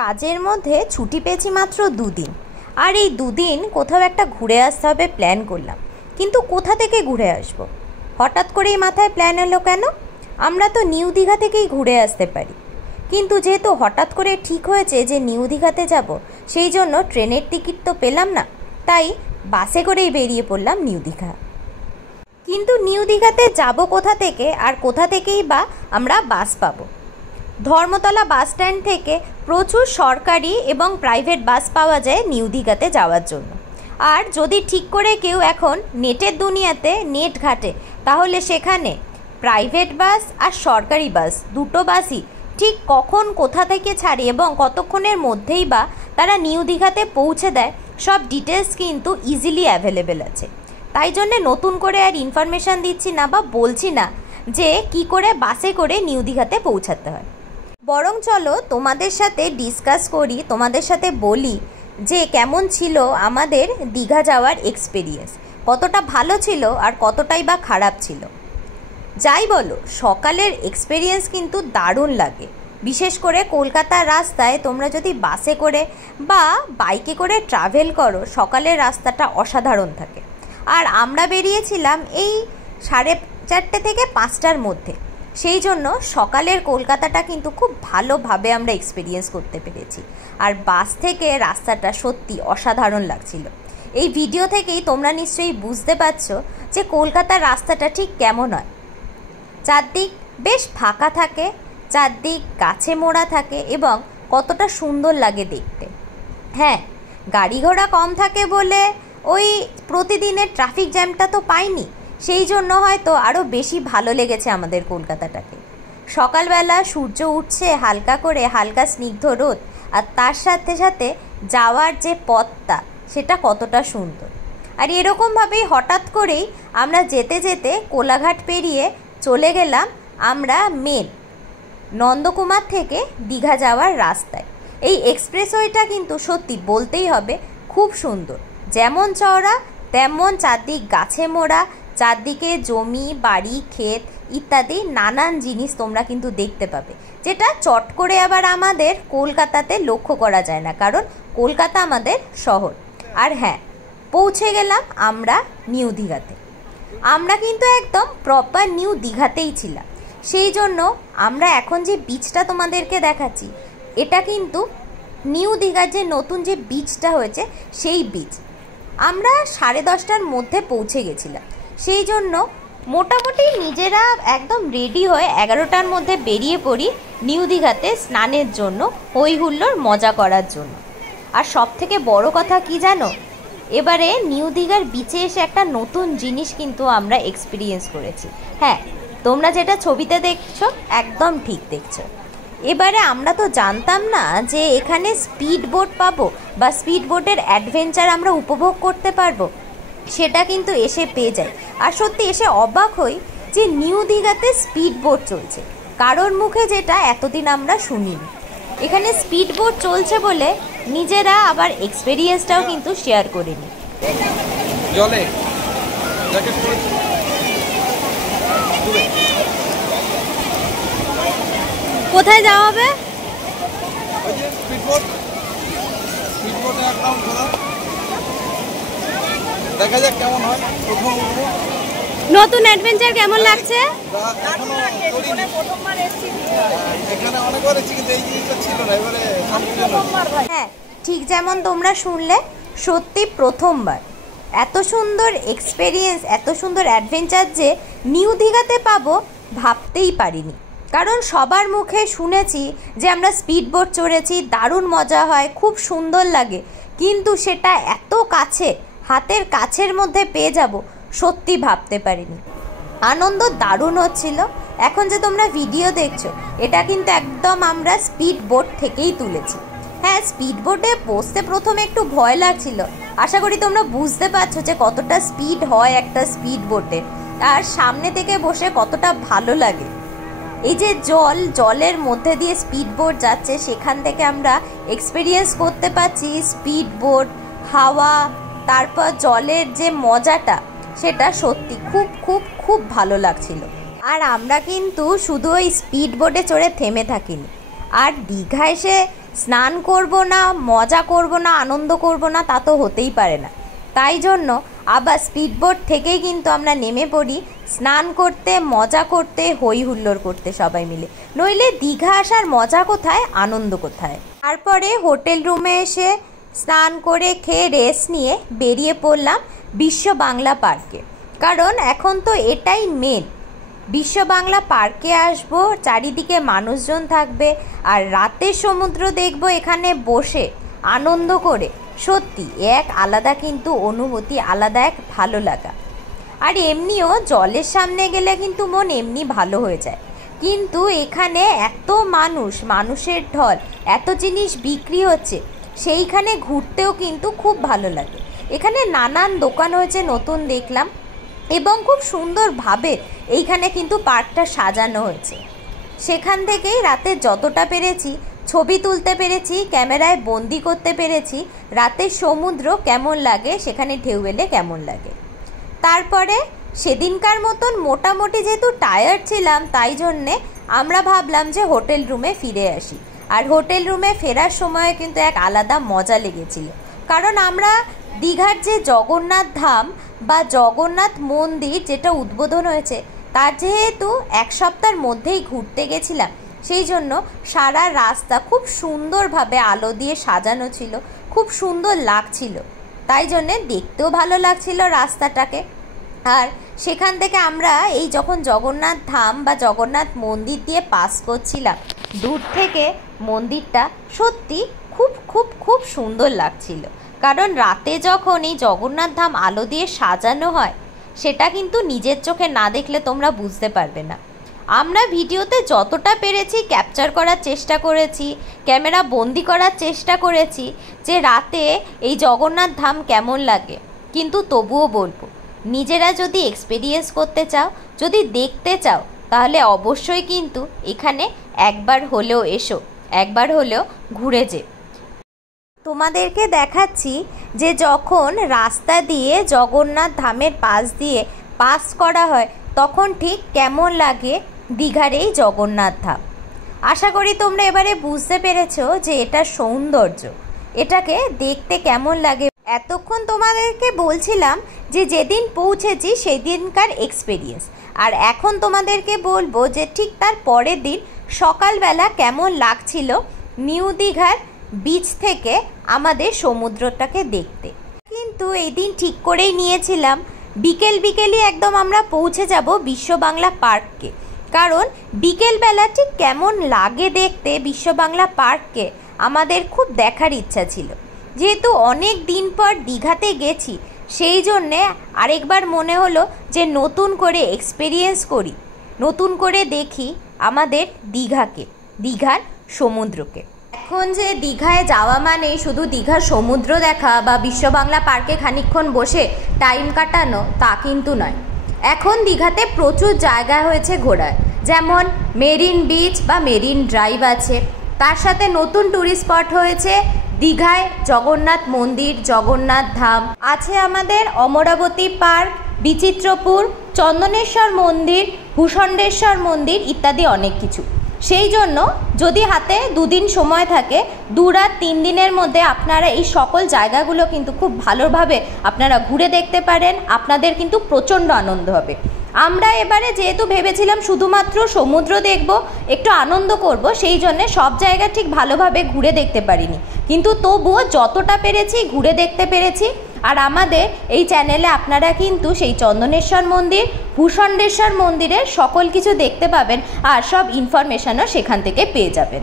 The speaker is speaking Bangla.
কাজের মধ্যে ছুটি পেয়েছি মাত্র দুদিন, আর এই দুদিন কোথাও একটা ঘুরে আসতে হবে প্ল্যান করলাম। কিন্তু কোথা থেকে ঘুরে আসব? হঠাৎ করেই মাথায় প্ল্যান এলো কেন? আমরা তো নিউ দীঘা থেকেই ঘুরে আসতে পারি, কিন্তু যেহেতু হঠাৎ করে ঠিক হয়েছে যে নিউ দীঘাতে যাব, সেই জন্য ট্রেনের টিকিট তো পেলাম না, তাই বাসে করেই বেরিয়ে পড়লাম নিউ দীঘা। কিন্তু নিউ দীঘাতে যাব কোথা থেকে, আর কোথা থেকেই বা আমরা বাস পাবো? ধর্মতলা বাস স্ট্যান্ড থেকে প্রচুর সরকারি এবং প্রাইভেট বাস পাওয়া যায় নিউ দীঘাতে যাওয়ার জন্য। আর যদি ঠিক করে কেউ এখন নেটের দুনিয়াতে নেট ঘাটে, তাহলে সেখানে প্রাইভেট বাস আর সরকারি বাস দুটো বাসই ঠিক কখন কোথা থেকে ছাড়ে এবং কতক্ষণের মধ্যেই বা তারা নিউ দীঘাতে পৌঁছে দেয়, সব ডিটেলস কিন্তু ইজিলি অ্যাভেলেবেল আছে। তাই জন্যে নতুন করে আর ইনফরমেশান দিচ্ছি না বা বলছি না যে কি করে বাসে করে নিউ দীঘাতে পৌঁছাতে হয়। বরং চলো তোমাদের সাথে ডিসকাস করি, তোমাদের সাথে বলি যে কেমন ছিল আমাদের দীঘা যাওয়ার এক্সপিরিয়েন্স, কতটা ভালো ছিল আর কতটাই বা খারাপ ছিল। যাই বলো, সকালের এক্সপিরিয়েন্স কিন্তু দারুণ লাগে। বিশেষ করে কলকাতার রাস্তায় তোমরা যদি বাসে করে বা বাইকে করে ট্রাভেল করো, সকালের রাস্তাটা অসাধারণ থাকে। আর আমরা বেরিয়েছিলাম এই 4:30 থেকে 5টার মধ্যে, সেই জন্য সকালের কলকাতাটা কিন্তু খুব ভালোভাবে আমরা এক্সপিরিয়েন্স করতে পেরেছি। আর বাস থেকে রাস্তাটা সত্যি অসাধারণ লাগছিল। এই ভিডিও থেকেই তোমরা নিশ্চয়ই বুঝতে পারছো যে কলকাতার রাস্তাটা ঠিক কেমন হয়। চারদিক বেশ ফাঁকা থাকে, চারদিক গাছে মোড়া থাকে এবং কতটা সুন্দর লাগে দেখতে। হ্যাঁ, গাড়ি ঘোড়া কম থাকে বলে ওই প্রতিদিনের ট্রাফিক জ্যামটা তো পাইনি, সেই জন্য হয়তো আরও বেশি ভালো লেগেছে আমাদের কলকাতাটাকে। সকালবেলা সূর্য উঠছে হালকা করে, হালকা স্নিগ্ধ রোদ, আর তার সাথে সাথে যাওয়ার যে পথটা সেটা কতটা সুন্দর। আর এরকমভাবেই হঠাৎ করেই আমরা যেতে যেতে কোলাঘাট পেরিয়ে চলে গেলাম আমরা মেন নন্দকুমার থেকে দীঘা যাওয়ার রাস্তায়। এই এক্সপ্রেসওয়েটা কিন্তু সত্যি বলতেই হবে খুব সুন্দর, যেমন চওড়া তেমন চারদিক গাছে মোড়া, চারদিকে জমি বাড়ি ক্ষেত ইত্যাদি নানান জিনিস তোমরা কিন্তু দেখতে পাবে, যেটা চট করে আবার আমাদের কলকাতাতে লক্ষ্য করা যায় না, কারণ কলকাতা আমাদের শহর। আর হ্যাঁ, পৌঁছে গেলাম আমরা নিউ দীঘাতে। আমরা কিন্তু একদম প্রপার নিউ দীঘাতেই ছিলাম, সেই জন্য আমরা এখন যে বিচটা তোমাদেরকে দেখাচ্ছি, এটা কিন্তু নিউ দীঘার যে নতুন যে বিচটা হয়েছে সেই বিচ। আমরা 10:30টার মধ্যে পৌঁছে গেছিলাম, সেই জন্য মোটামুটি নিজেরা একদম রেডি হয়ে 11টার মধ্যে বেরিয়ে পড়ি নিউ দীঘাতে স্নানের জন্য, হই হুল্লোড় মজা করার জন্য। আর সব থেকে বড় কথা কি জানো, এবারে নিউ দীঘার বিচে এসে একটা নতুন জিনিস কিন্তু আমরা এক্সপিরিয়েন্স করেছি। হ্যাঁ, তোমরা যেটা ছবিতে দেখছো একদম ঠিক দেখছো। এবারে আমরা তো জানতাম না যে এখানে স্পিড বোট পাবো বা স্পিড বোটের অ্যাডভেঞ্চার আমরা উপভোগ করতে পারবো, সেটা কিন্তু এসে পেয়ে যাই। আর সত্যি এসে অবাক হই যে নিউ দীঘাতে স্পিড বোট চলছে, কারোর মুখে যেটা এতদিন আমরা শুনিনি। এখানে স্পিড বোট চলছে বলে নিজেরা আবার এক্সপেরিয়েন্সটাও কিন্তু শেয়ার করে নিই। জলে কোথায় যাওয়া হবে? দেখা যাক কেমন হয়। নতুন অ্যাডভেঞ্চার কেমন লাগছে? হ্যাঁ, ঠিক যেমন তোমরা শুনলে, সত্যি প্রথমবার এত সুন্দর এক্সপেরিয়েন্স, এত সুন্দর অ্যাডভেঞ্চার যে নিউ দীঘাতে পাবো ভাবতেই পারিনি। কারণ সবার মুখে শুনেছি যে আমরা স্পিড বোট চড়েছি, দারুণ মজা হয়, খুব সুন্দর লাগে, কিন্তু সেটা এত কাছে, হাতের কাছের মধ্যে পেয়ে যাব, সত্যি ভাবতে পারিনি। আনন্দ দারুণ হচ্ছিল। এখন যে তোমরা ভিডিও দেখছো, এটা কিন্তু একদম আমরা স্পিড বোট থেকেই তুলেছি। হ্যাঁ, স্পিড বোটে বসতে প্রথমে একটু ভয় লাগছিল, আশা করি তোমরা বুঝতে পারছো যে কতটা স্পিড হয় একটা স্পিড বোটে, আর সামনে থেকে বসে কতটা ভালো লাগে। এই যে জলের মধ্যে দিয়ে স্পিড বোট যাচ্ছে, সেখান থেকে আমরা এক্সপিরিয়েন্স করতে পারছি স্পিড বোট, হাওয়া, তারপর জলের যে মজাটা, সেটা সত্যি খুব খুব খুব ভালো লাগছিল। আর আমরা কিন্তু শুধু ওই স্পিড বোটে চড়ে থেমে থাকিনি, আর দীঘা এসে স্নান করব না, মজা করব না, আনন্দ করব না, তা তো হতেই পারে না। তাই জন্য আবার স্পিডবোট থেকেই কিন্তু আমরা নেমে পড়ি স্নান করতে, মজা করতে, হই হুল্লোড় করতে সবাই মিলে। নইলে দীঘা আসার মজা কোথায়, আনন্দ কোথায়। তারপরে হোটেল রুমে এসে স্নান করে খেয়ে রেস্ট নিয়ে বেরিয়ে পড়লাম বিশ্ব বাংলা পার্কে। কারণ এখন তো এটাই মেন, বিশ্ব বাংলা পার্কে আসবো, চারিদিকে মানুষজন থাকবে আর রাতের সমুদ্র দেখবো এখানে বসে আনন্দ করে। সত্যি এক আলাদা কিন্তু অনুভূতি, আলাদা এক ভালো লাগা। আর এমনিও জলের সামনে গেলে কিন্তু মন এমনি ভালো হয়ে যায়। কিন্তু এখানে এত মানুষের ঢল, এত জিনিস বিক্রি হচ্ছে, সেইখানে ঘুরতেও কিন্তু খুব ভালো লাগে। এখানে নানান দোকান হয়েছে নতুন দেখলাম, এবং খুব সুন্দরভাবে এইখানে কিন্তু পার্কটা সাজানো হয়েছে। সেখান থেকেই রাতে যতটা পেরেছি ছবি তুলতে পেরেছি, ক্যামেরায় বন্দি করতে পেরেছি রাতের সমুদ্র কেমন লাগে, সেখানে ঢেউ এলে কেমন লাগে। তারপরে সেদিনকার মতন মোটামুটি যেহেতু টায়ার্ড ছিলাম, তাই জন্যে আমরা ভাবলাম যে হোটেল রুমে ফিরে আসি। আর হোটেল রুমে ফেরার সময় কিন্তু এক আলাদা মজা লেগেছিল, কারণ আমরা দীঘার যে জগন্নাথ ধাম বা জগন্নাথ মন্দির যেটা উদ্বোধন হয়েছে, তার যেহেতু এক সপ্তাহের মধ্যেই ঘুরতে গেছিলাম, সেই জন্য সারা রাস্তা খুব সুন্দরভাবে আলো দিয়ে সাজানো ছিল, খুব সুন্দর লাগছিল। তাই জন্যে দেখতেও ভালো লাগছিল রাস্তাটাকে। আর সেখান থেকে আমরা এই যখন জগন্নাথ ধাম বা জগন্নাথ মন্দির দিয়ে পাস করছিলাম, দূর থেকে মন্দিরটা সত্যি খুব খুব খুব সুন্দর লাগছিল। কারণ রাতে যখন এই জগন্নাথ ধাম আলো দিয়ে সাজানো হয়, সেটা কিন্তু নিজের চোখে না দেখলে তোমরা বুঝতে পারবে না। আমরা ভিডিওতে যতটা পেরেছি ক্যাপচার করার চেষ্টা করেছি, ক্যামেরা বন্দি করার চেষ্টা করেছি যে রাতে এই জগন্নাথ ধাম কেমন লাগে। কিন্তু তবুও বলবো, নিজেরা যদি এক্সপেরিয়েন্স করতে চাও, যদি দেখতে চাও, তাহলে অবশ্যই কিন্তু এখানে একবার হলেও এসো, একবার হলেও ঘুরে যে। তোমাদেরকে দেখাচ্ছি যে যখন রাস্তা দিয়ে জগন্নাথ ধামের পাশ দিয়ে পাস করা হয়, তখন ঠিক কেমন লাগে দীঘার এই জগন্নাথ ধাম। আশা করি তোমরা এবারে বুঝতে পেরেছো যে এটা সৌন্দর্য, এটাকে দেখতে কেমন লাগে। এতক্ষণ তোমাদেরকে বলছিলাম যে যেদিন পৌঁছেছি সেদিনকার এক্সপেরিয়েন্স, আর এখন তোমাদেরকে বলবো যে ঠিক তার পরের দিন সকালবেলা কেমন লাগছিল নিউ দীঘার বিচ থেকে আমাদের সমুদ্রটাকে দেখতে। কিন্তু এই দিন ঠিক করেই নিয়েছিলাম বিকেলই একদম আমরা পৌঁছে যাব বিশ্ব বাংলা পার্ককে। কারণ বিকেলবেলা ঠিক কেমন লাগে দেখতে বিশ্ব বাংলা পার্ককে আমাদের খুব দেখার ইচ্ছা ছিল। যেহেতু অনেক দিন পর দীঘাতে গেছি, সেই জন্যে আরেকবার মনে হলো যে নতুন করে এক্সপেরিয়েন্স করি, নতুন করে দেখি আমাদের দীঘাকে, দীঘার সমুদ্রকে। এখন যে দীঘায় যাওয়া মানে শুধু দীঘার সমুদ্র দেখা বা বিশ্ব বাংলা পার্কে খানিকক্ষণ বসে টাইম কাটানো, তা কিন্তু নয়। এখন দীঘাতে প্রচুর জায়গা হয়েছে ঘোরার, যেমন মেরিন বিচ বা মেরিন ড্রাইভ আছে। তার সাথে নতুন ট্যুরিস্ট স্পট হয়েছে দীঘায় জগন্নাথ মন্দির, জগন্নাথ ধাম আছে, আমাদের অমরাবতী পার্ক, বিচিত্রপুর, চন্দনেশ্বর মন্দির, ভূষণ্ডেশ্বর মন্দির ইত্যাদি অনেক কিছু। সেই জন্য যদি হাতে 2 দিন সময় থাকে, 2 রাত 3 দিনের মধ্যে আপনারা এই সকল জায়গাগুলো কিন্তু খুব ভালোভাবে আপনারা ঘুরে দেখতে পারেন। আপনাদের কিন্তু প্রচণ্ড আনন্দ হবে। আমরা এবারে যেহেতু ভেবেছিলাম শুধুমাত্র সমুদ্র দেখব, একটু আনন্দ করব, সেই জন্য সব জায়গা ঠিক ভালোভাবে ঘুরে দেখতে পারিনি, কিন্তু তবুও যতটা পেরেছি ঘুরে দেখতে পেরেছি। আর আমাদের এই চ্যানেলে আপনারা কিন্তু সেই চন্দনেশ্বর মন্দির, ভূষণ্ডেশ্বর মন্দিরের সকল কিছু দেখতে পাবেন, আর সব ইনফরমেশনও সেখান থেকে পেয়ে যাবেন।